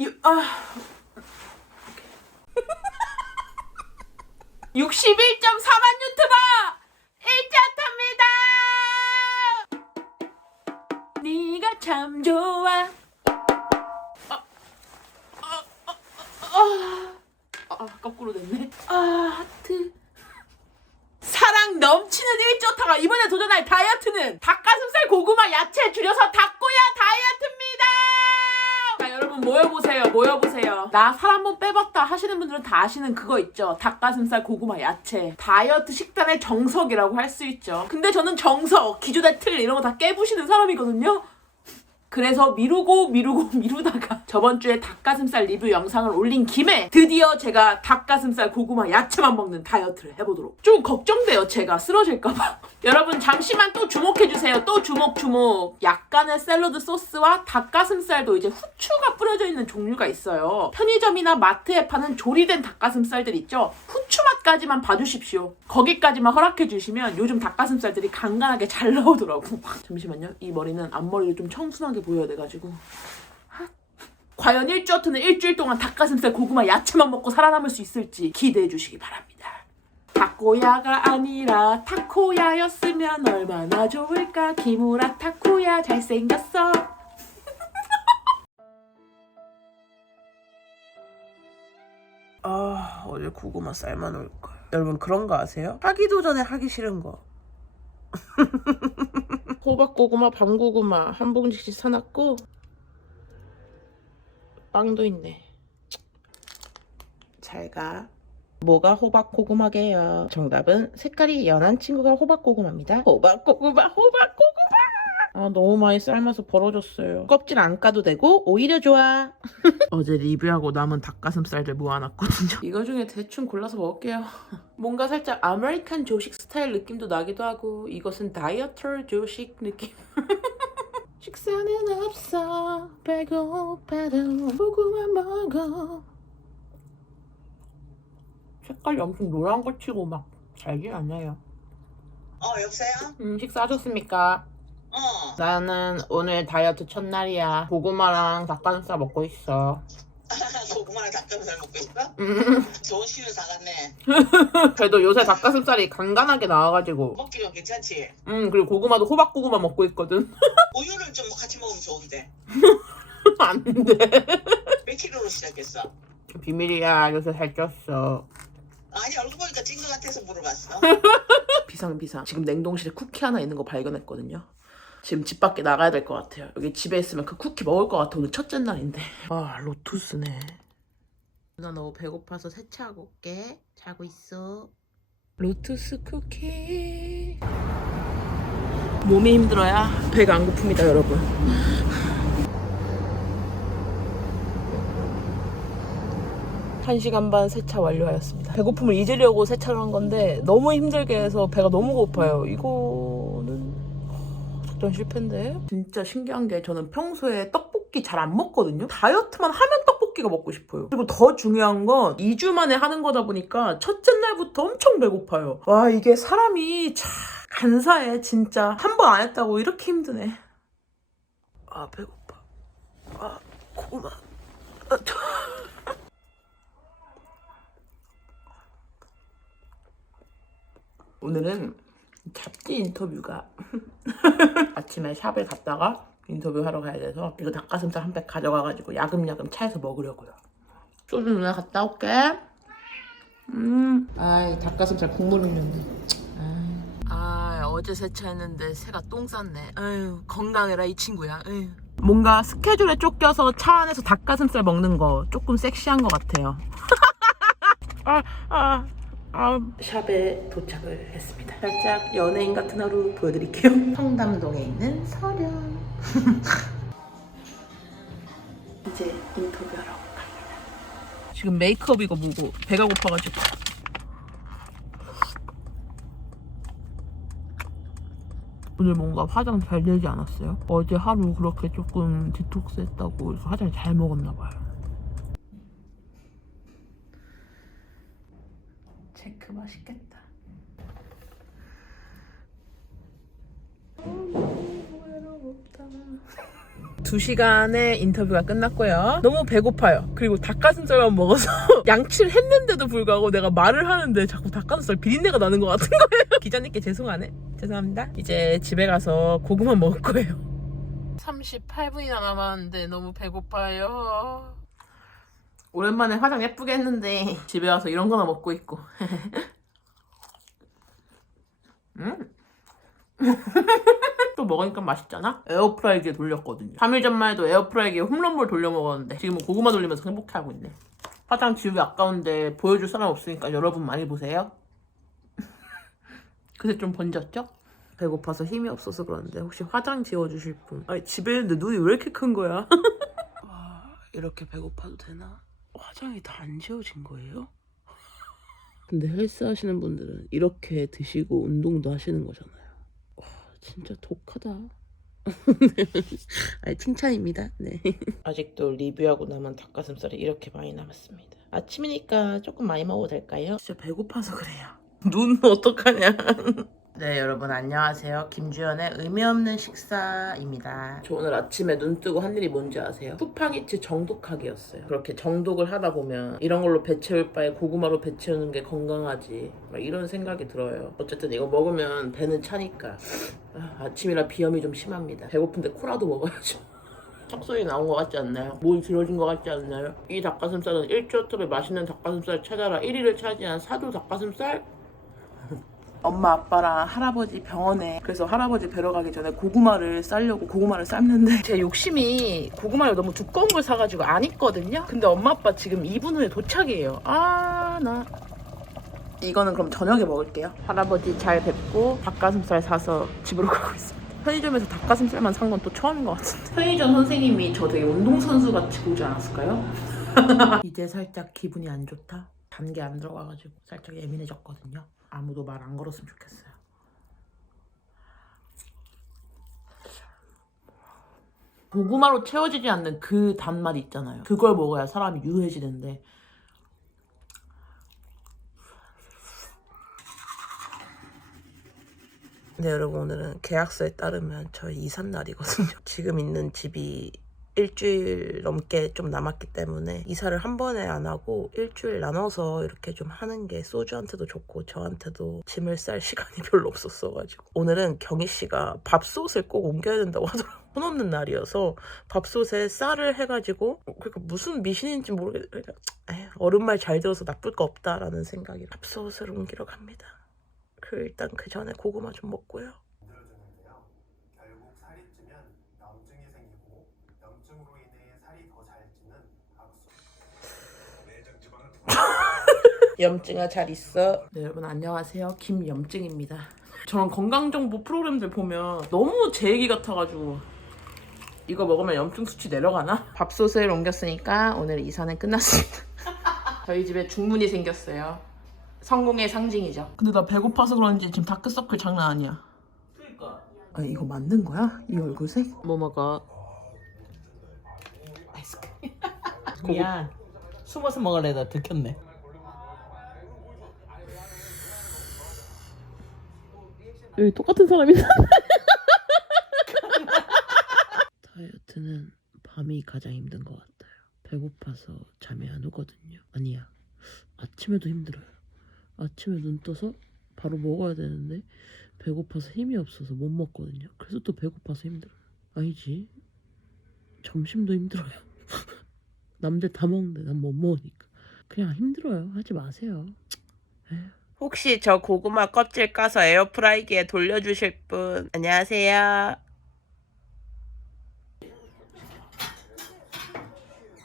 유, 아. 61.4만 유튜버 1차 탑니다. 네가 참 좋아. 아, 아, 아, 아, 아, 거꾸로 됐네. 아, 하트. 사랑 넘치는 일조타가 이번에 도전할 다이어트는 닭가슴살 고구마 야채 줄여서 닭 여러분 모여보세요 모여보세요. 나 살 한 번 빼봤다 하시는 분들은 다 아시는 그거 있죠? 닭가슴살 고구마 야채. 다이어트 식단의 정석이라고 할 수 있죠. 근데 저는 정석 기존의 틀 이런 거 다 깨부시는 사람이거든요 그래서 미루고 미루고 미루다가 저번 주에 닭가슴살 리뷰 영상을 올린 김에 드디어 제가 닭가슴살 고구마 야채만 먹는 다이어트를 해보도록. 좀 걱정돼요 제가. 쓰러질까봐. 여러분 잠시만 또 주목해주세요. 또 주목 주목. 약간의 샐러드 소스와 닭가슴살도 이제 후추가 뿌려져 있는 종류가 있어요. 편의점이나 마트에 파는 조리된 닭가슴살들 있죠? 후추 맛까지만 봐주십시오. 거기까지만 허락해주시면 요즘 닭가슴살들이 간간하게 잘 나오더라고. 잠시만요. 이 머리는 앞머리를 좀 청순하게 보여야 돼가지고. 과연 일주어트는 일주일 동안 닭가슴살 고구마 야채만 먹고 살아남을 수 있을지 기대해 주시기 바랍니다. 타코야가 아니라 타코야였으면 얼마나 좋을까. 기무라 타코야 잘생겼어. 아 어제 고구마 삶아 놓을 걸 여러분 그런 거 아세요? 하기도 전에 하기 싫은 거 호박고구마, 밤고구마 한 봉지씩 사놨고 빵도 있네. 잘 가. 뭐가 호박고구마게요? 정답은 색깔이 연한 친구가 호박고구마입니다. 호박고구마, 호박고구마! 아, 너무 많이 삶아서 벌어졌어요. 껍질 안 까도 되고, 오히려 좋아. 어제 리뷰하고 남은 닭가슴살들 모아놨거든요. 이거 중에 대충 골라서 먹을게요. 뭔가 살짝 아메리칸 조식 스타일 느낌도 나기도 하고, 이것은 다이어터 조식 느낌. 식사는 없어 배고파도 고구마 먹어 색깔이 엄청 노란 거 치고 막 달지 않아요 어 여보세요? 음 식사 하셨습니까? 어. 나는 오늘 다이어트 첫날이야. 고구마랑 닭가슴살 먹고 있어. 고구마랑 닭가슴살 먹고 있어? 음, 좋은 시를 사갔네. 그래도 요새 닭가슴살이 간간하게 나와가지고. 먹기는 괜찮지? 음 그리고 고구마도 호박고구마 먹고 있거든. 우유를 좀 같이 먹으면 좋은데. 안 돼. 몇 킬로로 시작했어? 비밀이야. 요새 살쪘어. 아니 얼굴 보니까 찐 것 같아서 물어봤어. 비상 비상. 지금 냉동실에 쿠키 하나 있는 거 발견했거든요. 지금 집 밖에 나가야 될 것 같아요. 여기 집에 있으면 그 쿠키 먹을 것 같아. 오늘 첫째 날인데. 아 로투스네. 누나 너무 배고파서 세차하고 올게. 자고 있어. 로투스 쿠키. 몸이 힘들어야 배가 안 고픕니다, 여러분. 한시간반 세차 완료하였습니다. 배고픔을 잊으려고 세차를 한 건데 너무 힘들게 해서 배가 너무 고파요. 이거는 작전 실패인데? 진짜 신기한 게 저는 평소에 떡볶이 잘 안 먹거든요. 다이어트만 하면 떡볶이가 먹고 싶어요. 그리고 더 중요한 건 2주 만에 하는 거다 보니까 첫째 날부터 엄청 배고파요. 와 이게 사람이 참 간사해 진짜. 한 번 안 했다고 이렇게 힘드네. 아 배고파. 아 고구마. 아, 저... 오늘은 잡지 인터뷰가 아침에 샵에 갔다가 인터뷰 하러 가야 돼서 이거 닭가슴살 한 팩 가져가가지고 야금야금 차에서 먹으려고요. 소주 누나 갔다 올게. 음. 아이 닭가슴살 국물 흘렸네. 아 어제 세차했는데 새가 똥 쌌네. 아유 건강해라 이 친구야. 아유. 뭔가 스케줄에 쫓겨서 차 안에서 닭가슴살 먹는 거 조금 섹시한 것 같아요. 아, 아, 아. 샵에 도착을 했습니다. 살짝 연예인 같은 하루 보여드릴게요. 청담동에 있는 서련. 이제 인터뷰하러 갑니다. 지금 메이크업 이거 뭐고 배가 고파가지고. 오늘 뭔가 화장 잘 되지 않았어요? 어제 하루 그렇게 조금 디톡스 했다고 화장 잘 먹었나 봐요. 체크 맛있겠다. 2시간의 인터뷰가 끝났고요. 너무 배고파요. 그리고 닭가슴살만 먹어서 양치를 했는데도 불구하고 내가 말을 하는데 자꾸 닭가슴살 비린내가 나는 것 같은 거예요. 기자님께 죄송하네. 죄송합니다. 이제 집에 가서 고구마 먹을 거예요. 38분이나 남았는데 너무 배고파요. 오랜만에 화장 예쁘게 했는데 집에 와서 이런 거나 먹고 있고. 음. 또 먹으니까 맛있잖아? 에어프라이기에 돌렸거든요. 3일 전만 해도 에어프라이기에 홈런볼 돌려 먹었는데 지금은 고구마 돌리면서 행복해하고 있네. 화장 지우기 아까운데 보여줄 사람 없으니까 여러분 많이 보세요. 그새 좀 번졌죠? 배고파서 힘이 없어서 그러는데 혹시 화장 지워주실 분? 아니 집에 있는데 눈이 왜 이렇게 큰 거야? 와 이렇게 배고파도 되나? 화장이 다 안 지워진 거예요? 근데 헬스 하시는 분들은 이렇게 드시고 운동도 하시는 거잖아요. 와, 진짜 독하다. 아니, 칭찬입니다. 네. 아직도 리뷰하고 남은 닭가슴살이 이렇게 많이 남았습니다. 아침이니까 조금 많이 먹어도 될까요? 진짜 배고파서 그래요. 눈 어떡하냐. 네, 여러분 안녕하세요. 김주연의 의미 없는 식사입니다. 저 오늘 아침에 눈 뜨고 한 일이 뭔지 아세요? 푸파기치 정독하기였어요. 그렇게 정독을 하다 보면 이런 걸로 배 채울 바에 고구마로 배 채우는 게 건강하지. 막 이런 생각이 들어요. 어쨌든 이거 먹으면 배는 차니까 아, 아침이라 비염이 좀 심합니다. 배고픈데 코라도 먹어야죠. 척소리 나온 것 같지 않나요? 목이 길어진 것 같지 않나요? 이 닭가슴살은 1초트로 맛있는 닭가슴살 찾아라 1위를 차지한 사두 닭가슴살 엄마 아빠랑 할아버지 병원에 그래서 할아버지 뵈러 가기 전에 고구마를 싸려고 고구마를 삶는데 제 욕심이 고구마를 너무 두꺼운 걸 사가지고 안 익거든요? 근데 엄마 아빠 지금 2분 후에 도착이에요. 아 나. 이거는 그럼 저녁에 먹을게요. 할아버지 잘 뵙고 닭가슴살 사서 집으로 가고 있습니다. 편의점에서 닭가슴살만 산 건 또 처음인 것 같은데. 편의점 선생님이 저 되게 운동선수 같이 보지 않았을까요? 이제 살짝 기분이 안 좋다? 단계 안 들어가가지고 살짝 예민해졌거든요 아무도 말 안 걸었으면 좋겠어요. 고구마로 채워지지 않는 그 단맛 있잖아요. 그걸 먹어야 사람이 유해지는데. 네 여러분 오늘은 계약서에 따르면 저희 이삿 날이거든요. 지금 있는 집이 일주일 넘게 좀 남았기 때문에 이사를 한 번에 안 하고 일주일 나눠서 이렇게 좀 하는 게 소주한테도 좋고 저한테도 짐을 쌀 시간이 별로 없었어가지고 오늘은 경희 씨가 밥솥을 꼭 옮겨야 된다고 하더라고요. 손 없는 날이어서 밥솥에 쌀을 해가지고 그러니까 무슨 미신인지 모르겠 그러니까 어른말 잘 들어서 나쁠 거 없다라는 생각이 밥솥을 옮기러 갑니다. 그 일단 그 전에 고구마 좀 먹고요. 염증아 잘 있어. 네 여러분 안녕하세요 김염증입니다. 저런 건강 정보 프로그램들 보면 너무 제 얘기 같아가지고 이거 먹으면 염증 수치 내려가나? 밥솥을 옮겼으니까 오늘 이사는 끝났습니다. 저희 집에 중문이 생겼어요. 성공의 상징이죠. 근데 나 배고파서 그런지 지금 다크서클 장난 아니야. 그러니까. 아 이거 맞는 거야? 이 얼굴색? 뭐 먹어? 아이스크림. 미안. 숨어서 먹으려다 들켰네. 여기 똑같은 사람이다. 다이어트는 밤이 가장 힘든 것 같아요. 배고파서 잠이 안 오거든요. 아니야. 아침에도 힘들어요. 아침에 눈 떠서 바로 먹어야 되는데 배고파서 힘이 없어서 못 먹거든요. 그래서 또 배고파서 힘들어요. 아니지. 점심도 힘들어요. 남들 다 먹는데 난 못 먹으니까. 그냥 힘들어요. 하지 마세요. 혹시 저 고구마 껍질 까서 에어프라이기에 돌려주실 분 안녕하세요.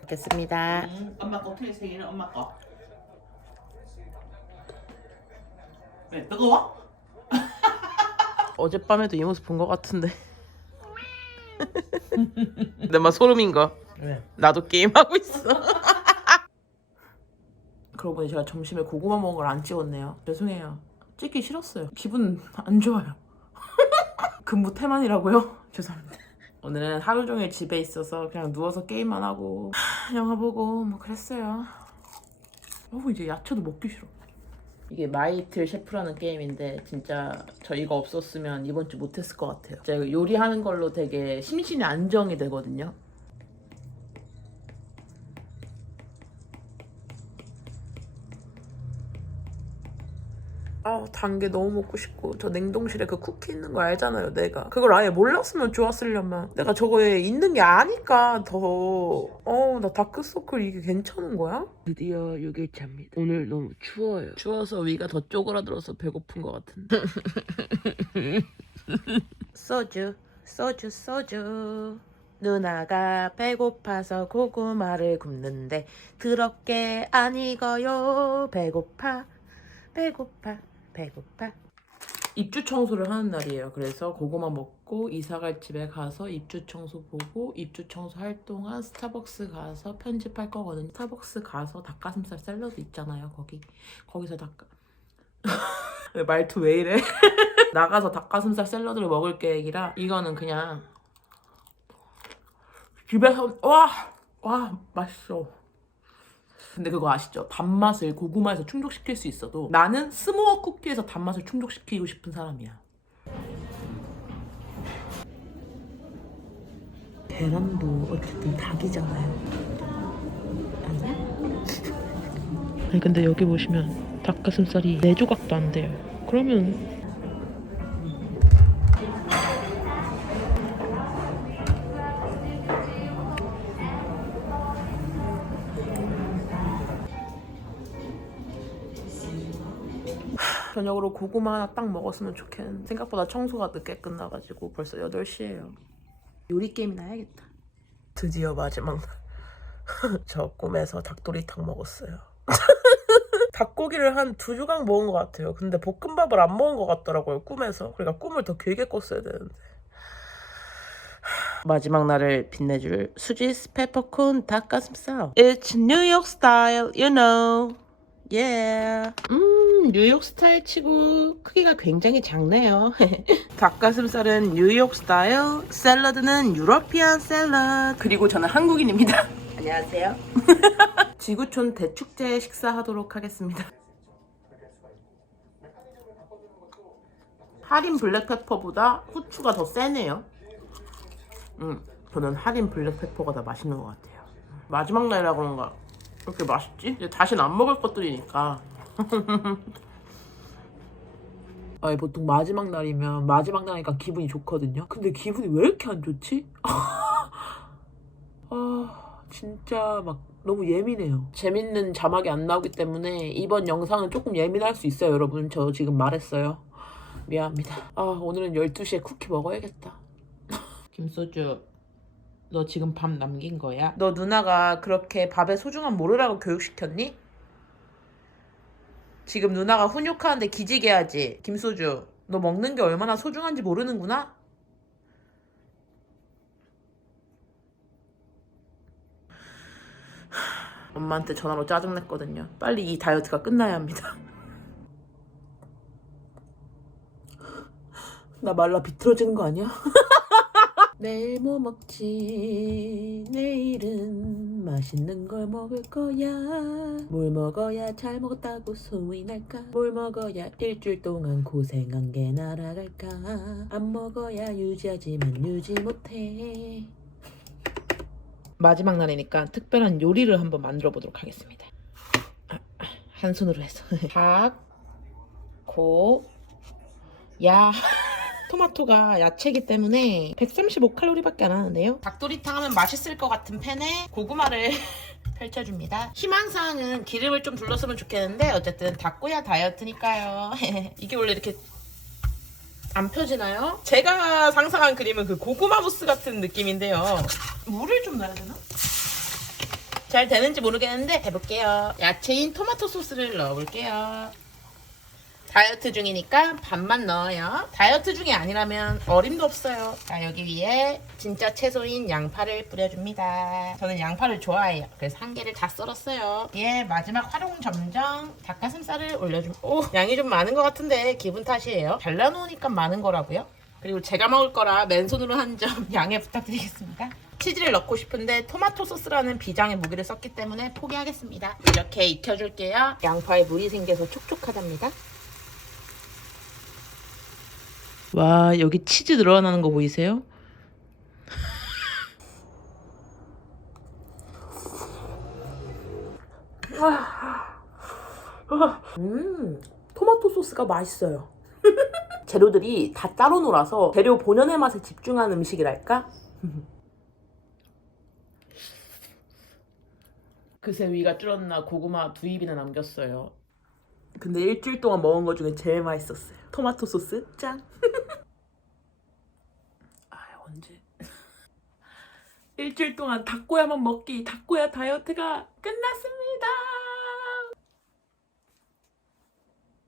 먹겠습니다. 엄마 거 틀리세기는 엄마 거. 왜 뜨거워? 어젯밤에도 이 모습 본 것 같은데. 내 막 소름인 거. 왜? 나도 게임 하고 있어. 그러고 보니 제가 점심에 고구마 먹은 걸 안 찍었네요. 죄송해요. 찍기 싫었어요. 기분 안 좋아요. 근무 태만이라고요? 죄송합니다. 오늘은 하루 종일 집에 있어서 그냥 누워서 게임만 하고 하, 영화 보고 뭐 그랬어요. 어 이제 야채도 먹기 싫어. 이게 마이틀 셰프라는 게임인데 진짜 저 이거 없었으면 이번 주 못했을 것 같아요. 제가 요리하는 걸로 되게 심신이 안정이 되거든요. 아, 단게 너무 먹고 싶고 저 냉동실에 그 쿠키 있는 거 알잖아요, 내가. 그걸 아예 몰랐으면 좋았으려면 내가 저거에 있는 게 아니까 더 어, 나 다크서클 이게 괜찮은 거야? 드디어 6일차입니다. 오늘 너무 추워요. 추워서 위가 더 쪼그라들어서 배고픈 것 같은데. 소주, 소주, 소주. 누나가 배고파서 고구마를 굽는데 더럽게 안 익어요. 배고파, 배고파, 배고파. 입주 청소를 하는 날이에요. 그래서 고구마 먹고 이사 갈 집에 가서 입주 청소 보고 입주 청소 할 동안 스타벅스 가서 편집할 거거든요. 스타벅스 가서 닭가슴살 샐러드 있잖아요. 거기 거기서 닭가 왜 말투 왜 이래? 나가서 닭가슴살 샐러드를 먹을 계획이라 이거는 그냥 집에서 와와 맛있어. 근데 그거 아시죠? 단맛을 고구마에서 충족시킬 수 있어도 나는 스모어 쿠키에서 단맛을 충족시키고 싶은 사람이야. 계란도 어쨌든 닭이잖아요. 아니야? 아니 근데 여기 보시면 닭가슴살이 네 조각도 안 돼요. 그러면 저녁으로 고구마 하나 딱 먹었으면 좋겠는데 생각보다 청소가 늦게 끝나가지고 벌써 8시예요. 요리 게임이나 해야겠다. 드디어 마지막 날. 저 꿈에서 닭도리탕 먹었어요. 닭고기를 한 두 조각 먹은 것 같아요. 근데 볶음밥을 안 먹은 것 같더라고요 꿈에서. 그러니까 꿈을 더 길게 꿨어야 되는데. 마지막 날을 빛내줄 수지 스 페퍼콘 닭가슴살. It's New York style, you know Yeah. 음, 뉴욕 스타일 치고 크기가 굉장히 작네요. 닭가슴살은 뉴욕 스타일, 샐러드는 유러피안 샐러드. 그리고 저는 한국인입니다. 안녕하세요. 지구촌 대축제 식사하도록 하겠습니다. 할인 블랙페퍼보다 후추가 더 세네요. 음, 저는 할인 블랙페퍼가 더 맛있는 것 같아요. 마지막 날이라 그런가 이렇게 맛있지? 이제 다시는 안 먹을 것들이니까. 아니, 보통 마지막 날이면 마지막 날이니까 기분이 좋거든요. 근데 기분이 왜 이렇게 안 좋지? 아, 진짜 막 너무 예민해요. 재밌는 자막이 안 나오기 때문에 이번 영상은 조금 예민할 수 있어요, 여러분. 저 지금 말했어요. 미안합니다. 아, 오늘은 12시에 쿠키 먹어야겠다. 김소주, 너 지금 밥 남긴 거야? 너 누나가 그렇게 밥의 소중함 모르라고 교육시켰니? 지금 누나가 훈육하는데 기지개 하지? 김소주, 너 먹는 게 얼마나 소중한지 모르는구나? 엄마한테 전화로 짜증냈거든요. 빨리 이 다이어트가 끝나야 합니다. 나 말라 비틀어지는 거 아니야? 내일 뭐 먹지? 내일은 맛있는 걸 먹을 거야. 뭘 먹어야 잘 먹었다고 소문이 날까? 뭘 먹어야 일주일 동안 고생한 게 날아갈까? 안 먹어야 유지하지만 유지 못해. 마지막 날이니까 특별한 요리를 한번 만들어 보도록 하겠습니다. 한 손으로 해서 닭, 고, 야. 토마토가 야채이기 때문에 135칼로리밖에 안 하는데요. 닭도리탕 하면 맛있을 것 같은 팬에 고구마를 펼쳐줍니다. 희망사항은 기름을 좀 둘렀으면 좋겠는데 어쨌든 닭고야 다이어트니까요. 이게 원래 이렇게 안 펴지나요? 제가 상상한 그림은 그 고구마 무스 같은 느낌인데요. 물을 좀 넣어야 되나? 잘 되는지 모르겠는데 해볼게요. 야채인 토마토 소스를 넣어볼게요. 다이어트 중이니까 반만 넣어요. 다이어트 중이 아니라면 어림도 없어요. 자, 여기 위에 진짜 채소인 양파를 뿌려줍니다. 저는 양파를 좋아해요. 그래서 한 개를 다 썰었어요. 예, 마지막 활용 점정 닭가슴살을 올려줍니다. 오, 양이 좀 많은 것 같은데 기분 탓이에요. 잘라놓으니까 많은 거라고요. 그리고 제가 먹을 거라 맨손으로 한 점 양해 부탁드리겠습니다. 치즈를 넣고 싶은데 토마토 소스라는 비장의 무기를 썼기 때문에 포기하겠습니다. 이렇게 익혀줄게요. 양파에 물이 생겨서 촉촉하답니다. 와 여기 치즈 늘어나는 거 보이세요? 음 토마토 소스가 맛있어요. 재료들이 다 따로 놀아서 재료 본연의 맛에 집중한 음식이랄까? 그새 위가 줄었나 고구마 두 입이나 남겼어요. 근데 일주일 동안 먹은 것 중에 제일 맛있었어요. 토마토 소스 짠. 아 언제? 일주일 동안 닭고야만 먹기 닭고야 다이어트가 끝났습니다.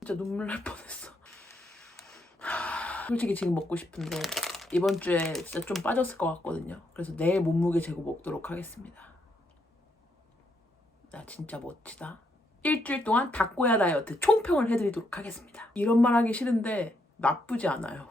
진짜 눈물 날 뻔했어. 하, 솔직히 지금 먹고 싶은데 이번 주에 진짜 좀 빠졌을 것 같거든요. 그래서 내일 몸무게 재고 먹도록 하겠습니다. 나 진짜 멋지다. 일주일 동안 닭고야 다이어트 총평을 해드리도록 하겠습니다. 이런 말 하기 싫은데 나쁘지 않아요.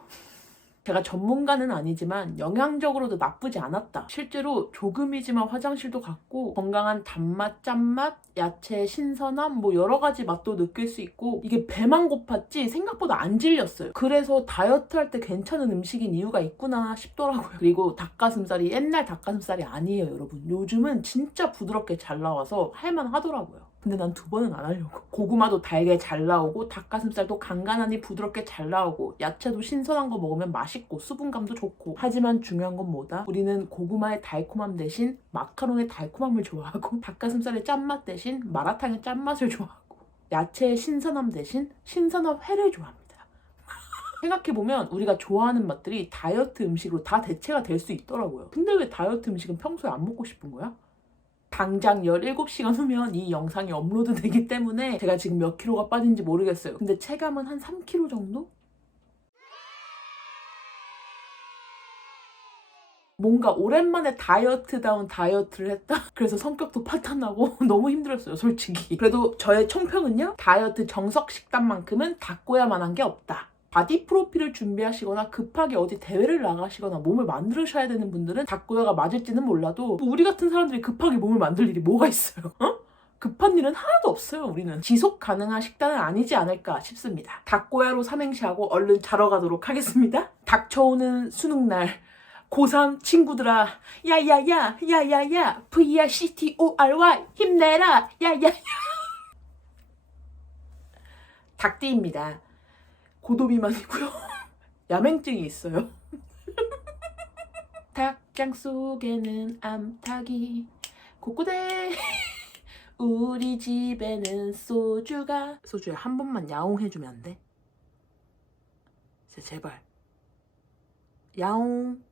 제가 전문가는 아니지만 영양적으로도 나쁘지 않았다. 실제로 조금이지만 화장실도 갔고 건강한 단맛, 짠맛, 야채 신선함 뭐 여러 가지 맛도 느낄 수 있고 이게 배만 고팠지 생각보다 안 질렸어요. 그래서 다이어트 할 때 괜찮은 음식인 이유가 있구나 싶더라고요. 그리고 닭가슴살이 옛날 닭가슴살이 아니에요, 여러분. 요즘은 진짜 부드럽게 잘 나와서 할만 하더라고요. 근데 난 두 번은 안 하려고. 고구마도 달게 잘 나오고 닭가슴살도 간간하니 부드럽게 잘 나오고 야채도 신선한 거 먹으면 맛있고 수분감도 좋고 하지만 중요한 건 뭐다? 우리는 고구마의 달콤함 대신 마카롱의 달콤함을 좋아하고 닭가슴살의 짠맛 대신 마라탕의 짠맛을 좋아하고 야채의 신선함 대신 신선한 회를 좋아합니다. 생각해보면 우리가 좋아하는 맛들이 다이어트 음식으로 다 대체가 될 수 있더라고요. 근데 왜 다이어트 음식은 평소에 안 먹고 싶은 거야? 당장 17시간 후면 이 영상이 업로드 되기 때문에 제가 지금 몇 킬로가 빠진지 모르겠어요. 근데 체감은 한 3킬로 정도? 뭔가 오랜만에 다이어트다운 다이어트를 했다? 그래서 성격도 파탄나고 너무 힘들었어요, 솔직히. 그래도 저의 총평은요? 다이어트 정석 식단만큼은 닭고야만 한 게 없다. 바디 프로필을 준비하시거나 급하게 어디 대회를 나가시거나 몸을 만들으셔야 되는 분들은 닭고야가 맞을지는 몰라도 우리 같은 사람들이 급하게 몸을 만들 일이 뭐가 있어요? 어? 급한 일은 하나도 없어요, 우리는. 지속 가능한 식단은 아니지 않을까 싶습니다. 닭고야로 삼행시하고 얼른 자러 가도록 하겠습니다. 닥쳐오는 수능날. 고3 친구들아, 야야야, 야야야, V-R-C-T-O-R-Y, 힘내라, 야야야. 닭띠입니다. 고도비만이고요. 야맹증이 있어요. 닭장 속에는 암탉이 고고대 우리 집에는 소주가 소주에 한 번만 야옹해주면 안 돼? 제발 야옹